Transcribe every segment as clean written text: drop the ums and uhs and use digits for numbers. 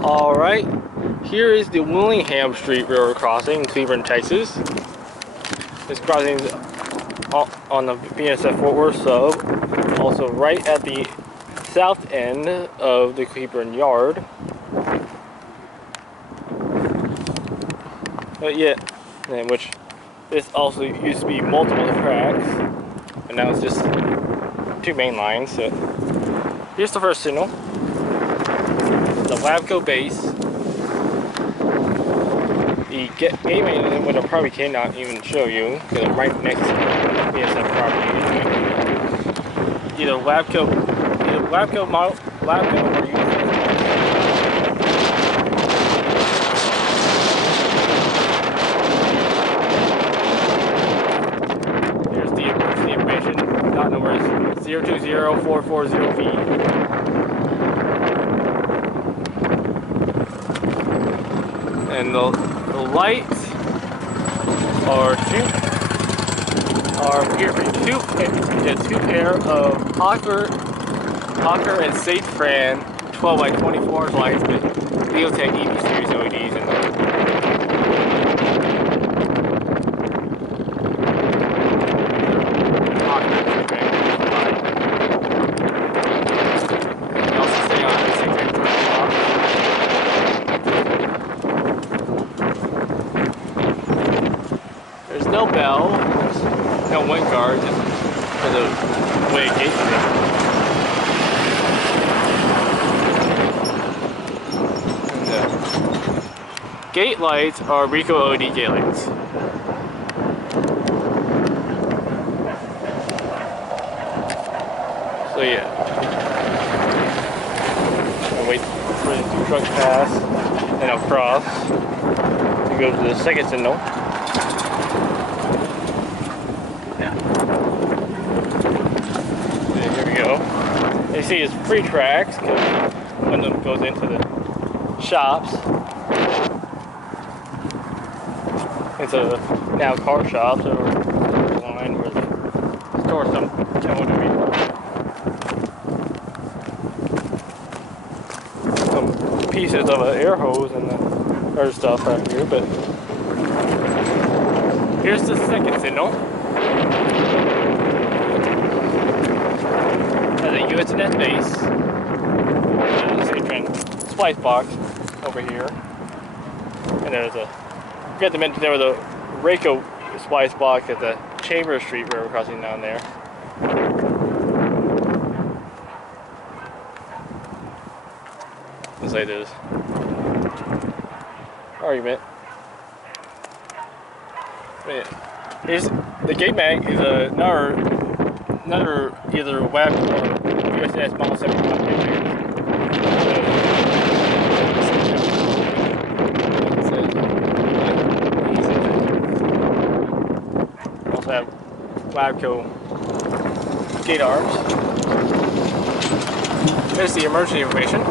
Alright, here is the Willingham Street Railroad crossing in Cleburne, Texas. This crossing is on the BNSF Fort Worth sub, also right at the south end of the Cleburne yard. But yeah, which this also used to be multiple tracks, and now it's just two main lines. So here's the first signal. The Labco base. The gateway is what I probably cannot even show you because I'm right next to the BSF property. Either Labco model, Labco or here's the emergency information. Dot number is 020440V. And the lights are two pair of Hawker and Safe Fran 12 by 24 lights with Leotech EV series LEDs in them. There's no bell, there's no wind guard, just for the way gate and the gate lights are Ricoh LED gate lights. So yeah, I'll wait for the two trucks pass, and I'll cross to go to the second signal. You see it's free tracks because one of them goes into the shops. Into now car shops or line where they store some pieces of an air hose and other stuff out here. But here's the second signal. USNS base, the splice box over here, and there's a, forgot to mention there was a Ricoh splice box at the Chambers Street Railroad crossing down there. Looks like there's argument. Here's the gate mag is another either web or USS Model 75 also have Labco gate arms. There's the emergency information.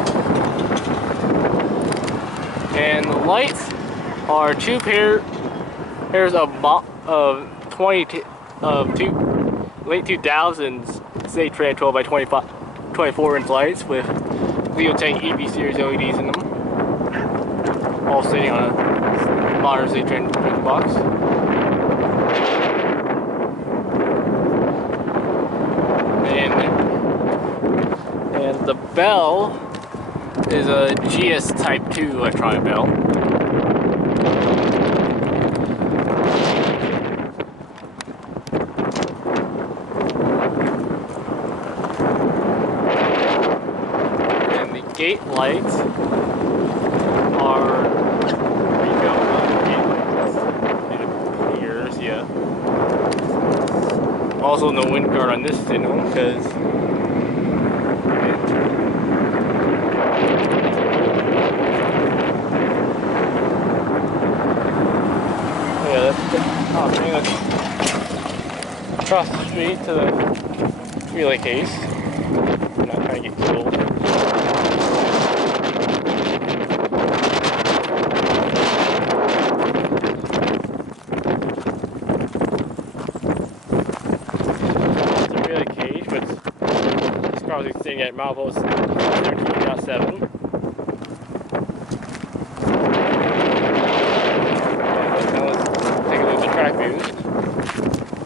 And the lights are two pairs of late 2000s Safe Fran 12 by 24 inch lights with Leotech EV series LEDs in them, all sitting on a modern Safe Fran box. And the bell is a GS Type 2 electronic bell. Gate lights are years, yeah. Also no wind guard on this signal because across the street to the relay case. I'm not trying to get killed. Sitting at milepost 13.7.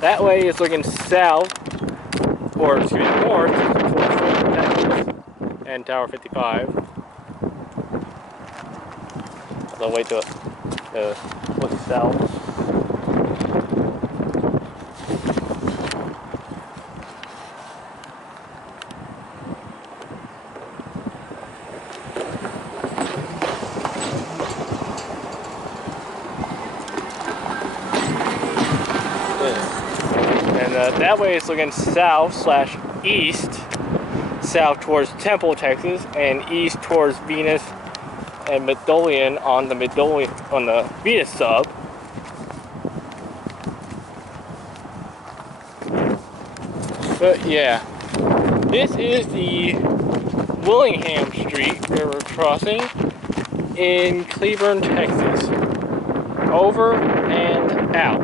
That way it's looking south, or excuse me, north, towards Cleburne, Texas, and Tower 55. The way to look south. And that way it's looking south/east, south towards Temple, Texas, and east towards Venus and Midlothian on the Venus sub. But yeah, this is the Willingham Street River crossing in Cleburne, Texas. Over and out.